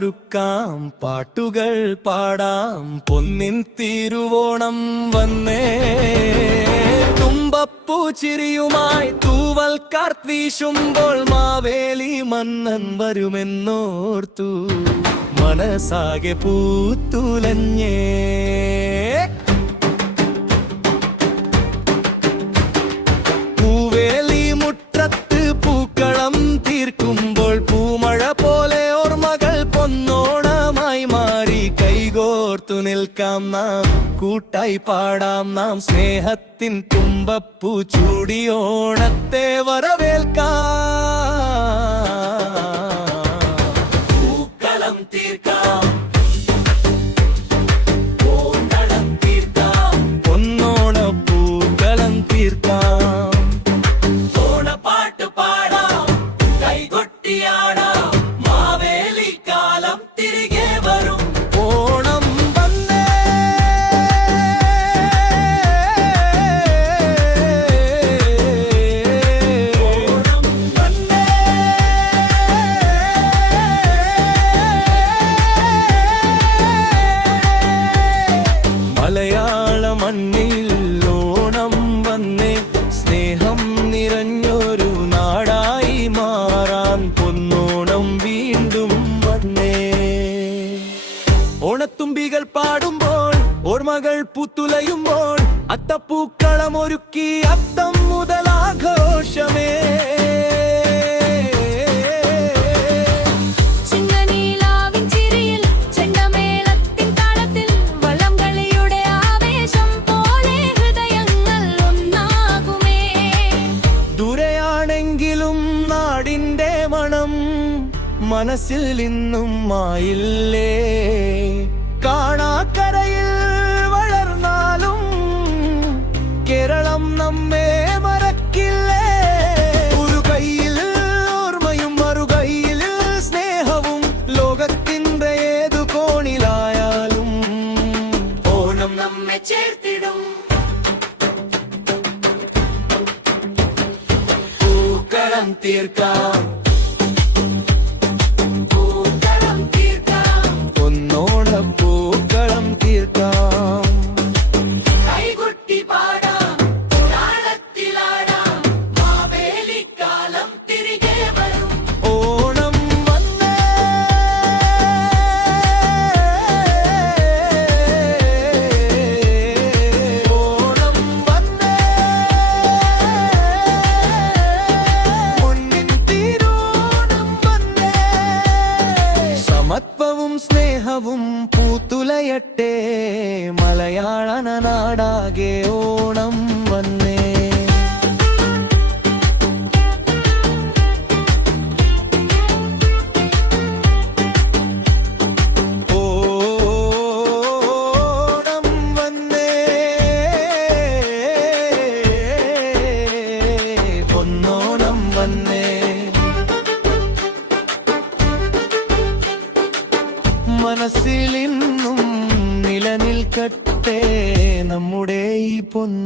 ഒരുക്കാം, പാട്ടുകൾ പാടാം, പൊന്നിൻ തിരുവോണം വന്നേ. തുമ്പപ്പൂ ചിരിയുമായി തൂവൽ കാർത്ത് വീശുമ്പോൾ മാവേലി മന്നൻ വരുമെന്നോർത്തു മനസ്സാകെ പൂത്തുലഞ്ഞേ. പൂവേലി മുറ്റത്ത് പൂക്കളം തീർക്കുമ്പോൾ പൂമഴ പോലെ ഓർമ്മകൾ പൊന്നോണമായി മാറി. കൈകോർത്തു നിൽക്കാം നാം, കൂട്ടായി പാടാം നാം, സ്നേഹത്തിൻ തുമ്പപ്പൂ ചൂടി ഓണത്തെ വരവേൽക്കാം. പൂക്കളം തീർക്കാം, പൂക്കളം തീർക്കാം, പൊന്നോണ പൂക്കളം തീർക്കാം. ഓണപ്പാട്ട് പാടാം, കൈകൊട്ടിയാടാം, മാവേലി കാലം തിരികെ വരും. ഓണം വന്നേ, ഓണം വന്നേ. മലയാള മണ്ണിൽ ഓണം വന്നേ, സ്നേഹം നിറഞ്ഞൊരു നാടായി മാറാൻ പൊന്നോണം വീണ്ടും വന്നേ. ഓണത്തുമ്പികൾ പാടുമ്പോൾ ഓർമ്മകൾ പുത്തുലയുമ്പോൾ അത്തപ്പൂക്കളമൊരുക്കി അത്തം മുതലാഘോഷമേ. ചിങ്ങനീലാവിൻ ചിരിയിൽ ചെണ്ടമേളത്തിൻ താളത്തിൽ വള്ളംകളിയുടെ ആവേശം പോലെ ഹൃദയങ്ങൾ ഒന്നാകുമേ. ദൂരെയാണെങ്കിലും നാടിന്റെ മണം മനസ്സിൽ ഇന്നും മായില്ലേ. കാണാക്കരയിൽ വളർന്നാലും കേരളം നമ്മെ മറക്കില്ലേ. ഒരു കയ്യിൽ ഓർമ്മയും മറുകൈയിൽ സ്നേഹവും, ലോകത്തിന്റെ ഏതു കോണിലായാലും ഓണം നമ്മെ ചേർത്തിടും. പൂക്കളം തീർക്കാം, പൂക്കളം തീർക്കാം, പൊന്നോണ പൂക്കളം തീർക്കാം. കൈകൊട്ടി പാടാം, താളത്തിലാടാം, മാവേലി കാലം തിരികെ വരും. ഓണം വന്നേ, ഓണം വന്നേ. പൊന്നിൻ തിരുവോണം വന്നേ. സമത്വവും സ്നേഹവും പൂത്തുലയട്ടെ, മലയാള നാടാകെ ഓണം വന്നേ. ഓണം വന്നേ, പൊന്നോണം വന്നേ. മനസ്സിലിന്നും നിലനിൽക്കട്ടെ നമ്മുടെ ഈ പൊന്നോണം.